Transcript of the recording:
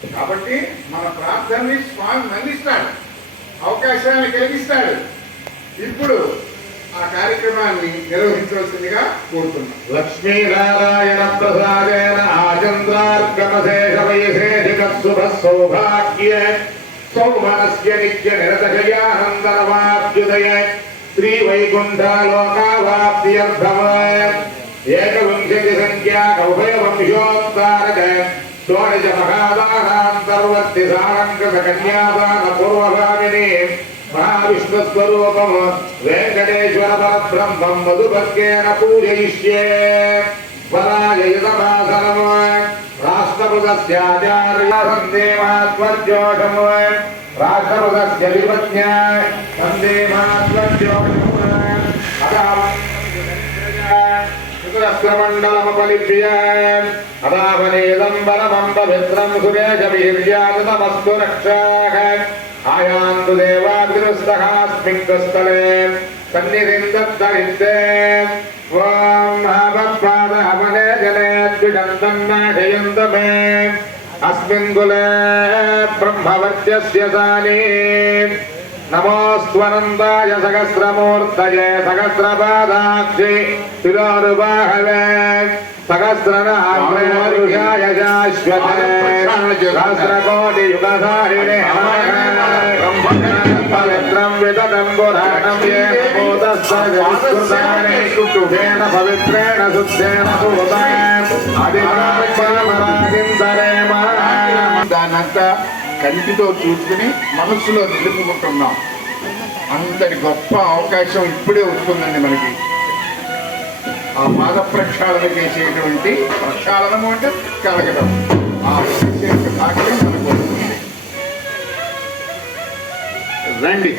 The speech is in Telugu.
కాబట్టి మన ప్రార్థనని స్వామి మన్నిస్తాడు, అవకాశాన్ని కలిగిస్తాడు. ఇప్పుడు ఆ కార్యక్రమాన్ని నిర్వహించవలసిందిగా కోరుతున్నాం. లక్ష్మీనారాయణ ప్రసాదేన ఆచంద్రార్గమశేష వయసేధిక శుభ సౌభాగ్య సౌమనస్య నిత్య నిరతజయానందనవాభ్యుదయ శ్రీ వైకుంఠలోకావాప్త్యర్థమాయ ఏకవింశతి సంఖ్యాక ఉభయ వంశోత్తారక షోడశ మహాదానాంతర్వర్తి సారంగత కన్యాదాన పూర్వభామిని మహావిష్ణుస్వరూపం వెంకటేశ్వర పరబ్రహ్మం మధుభర్గేణ పూజయిష్యే వరాజయుతమాసనం రాష్ట్రపదస్యాచార్య సందేమాత్మజోషం రాష్ట్రపదస్య విపజ్ఞ సందేమాత్మజోషం మండలమపలిభ్య అదావనేదం వరమం పవిత్రం సురేశమీర్యాతమస్తు రక్షాః ఆయాంతు దేవాగ్రస్తఃస్మిన్ స్థలే సన్నిధిం దత్తరిస్తే ఓం మహాభక్పాదహవనే జనే ద్విషంతం నాశయంత మే అస్మిన్ కులే బ్రహ్మవర్చస్య సాని నమోస్త్వనందాయ సహస్రమూర్తయే సహస్రపాదాక్షి శిరోరుబాహవే సహస్రనామాయ శాశ్వతే సహస్రకోటి యుగధారిణే పవిత్రం విదతం పురాణం ఏన పవిత్రేణ శుద్ధేన దానంతా కంటితో చూసుకుని మనస్సులో నిలుపుకుంటున్నాం. అంతటి గొప్ప అవకాశం ఇప్పుడే వస్తుందండి మనకి. ఆ పాద ప్రక్షాళన చేసేటువంటి ప్రక్షాళనము అంటే కలగడం, ఆ భాగ్యం మనకు వస్తుంది. రండి.